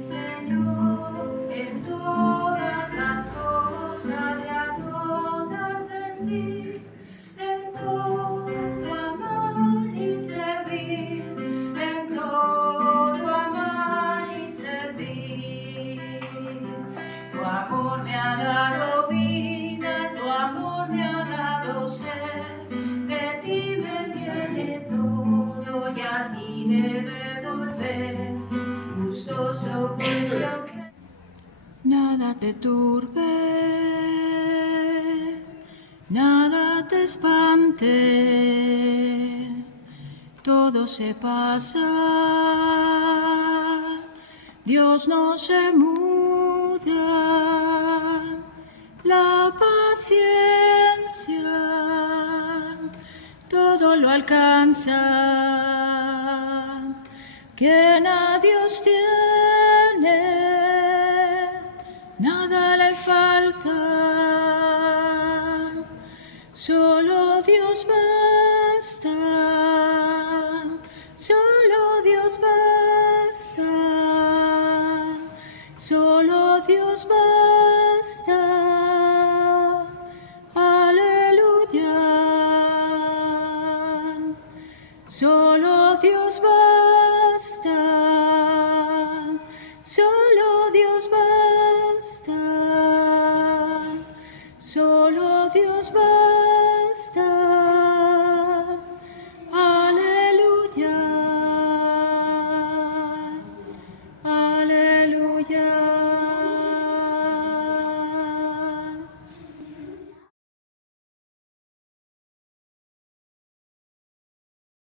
Señor, en todas las cosas y a todas sentir, en todo amar y servir, en todo amar y servir. Tu amor me ha dado vida, tu amor me ha dado ser, de ti me viene todo y a ti debe volver. Gustoso pues te ofrezco. Nada te turbe, nada te espante, todo se pasa, Dios no se muda, la paciencia todo lo alcanza, quien a Dios tiene, nada le falta, solo Dios basta, solo Dios basta, solo Dios basta.